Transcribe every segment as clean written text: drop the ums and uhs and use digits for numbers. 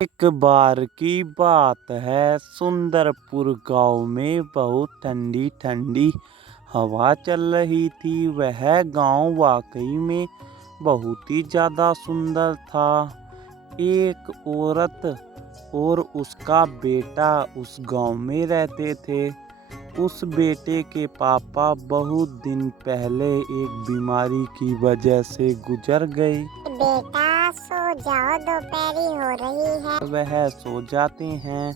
एक बार की बात है, सुंदरपुर गांव में बहुत ठंडी ठंडी हवा चल रही थी। वह गांव वाकई में बहुत ही ज़्यादा सुंदर था। एक औरत और उसका बेटा उस गांव में रहते थे। उस बेटे के पापा बहुत दिन पहले एक बीमारी की वजह से गुजर गए। बेटा सो जाओ, दोपहरी हो रही है। वह सो जाते हैं,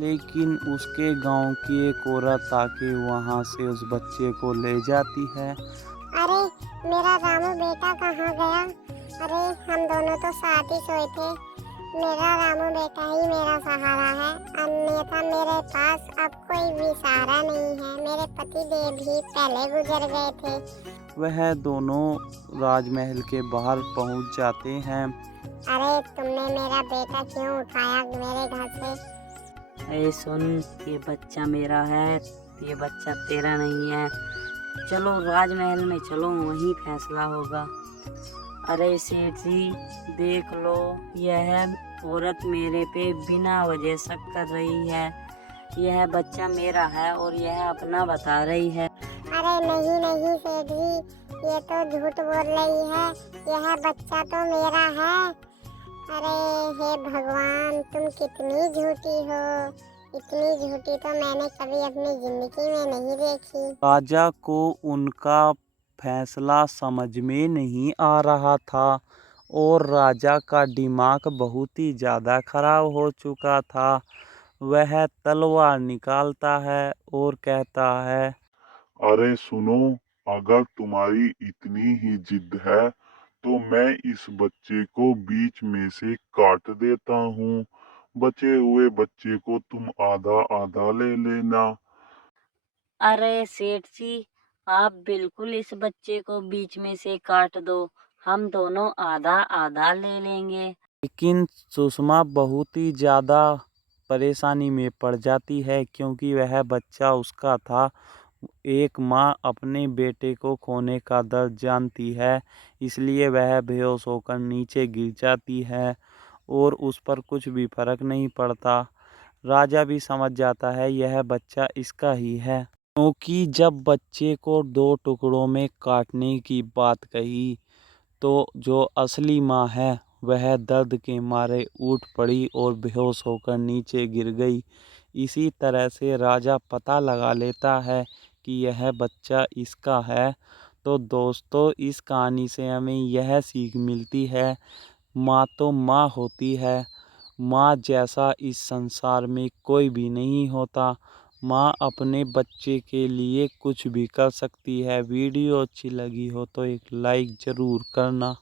लेकिन उसके गांव की एक औरत आके वहां से उस बच्चे को ले जाती है। अरे मेरा रामू बेटा कहाँ गया? अरे हम दोनों तो साथ ही सोए थे। मेरा रामू बेटा ही मेरा सहारा है, अन्यथा मेरे पास अब कोई भी सहारा नहीं है। मेरे पति देव भी पहले गुजर गए थे। वह दोनों राजमहल के बाहर पहुंच जाते हैं। अरे तुमने मेरा बेटा क्यों उठाया मेरे घर से? अरे सुन, ये बच्चा मेरा है, ये बच्चा तेरा नहीं है। चलो राजमहल में चलो, वहीं फैसला होगा। अरे सेठ जी देख लो, यह औरत मेरे पे बिना वजह शक कर रही है। यह बच्चा मेरा है और यह अपना बता रही है। अरे नहीं नहीं सेठ जी, ये तो झूठ बोल रही है। यह बच्चा तो मेरा है। अरे हे भगवान, तुम कितनी झूठी हो। इतनी झूठी तो मैंने कभी अपनी जिंदगी में नहीं देखी। राजा को उनका फैसला समझ में नहीं आ रहा था और राजा का दिमाग बहुत ही ज़्यादा खराब हो चुका था। वह तलवार निकालता है और कहता है, अरे सुनो, अगर तुम्हारी इतनी ही जिद है तो मैं इस बच्चे को बीच में से काट देता हूँ। बचे हुए बच्चे को तुम आधा आधा ले लेना। अरे सेठ जी, आप बिल्कुल इस बच्चे को बीच में से काट दो, हम दोनों आधा आधा ले लेंगे। लेकिन सुषमा बहुत ही ज़्यादा परेशानी में पड़ जाती है, क्योंकि वह बच्चा उसका था। एक माँ अपने बेटे को खोने का दर्द जानती है, इसलिए वह बेहोश होकर नीचे गिर जाती है और उस पर कुछ भी फर्क नहीं पड़ता। राजा भी समझ जाता है यह बच्चा इसका ही है, क्योंकि जब बच्चे को दो टुकड़ों में काटने की बात कही तो जो असली माँ है वह दर्द के मारे उठ पड़ी और बेहोश होकर नीचे गिर गई। इसी तरह से राजा पता लगा लेता है कि यह बच्चा इसका है। तो दोस्तों, इस कहानी से हमें यह सीख मिलती है, माँ तो माँ होती है। माँ जैसा इस संसार में कोई भी नहीं होता। माँ अपने बच्चे के लिए कुछ भी कर सकती है। वीडियो अच्छी लगी हो तो एक लाइक ज़रूर करना।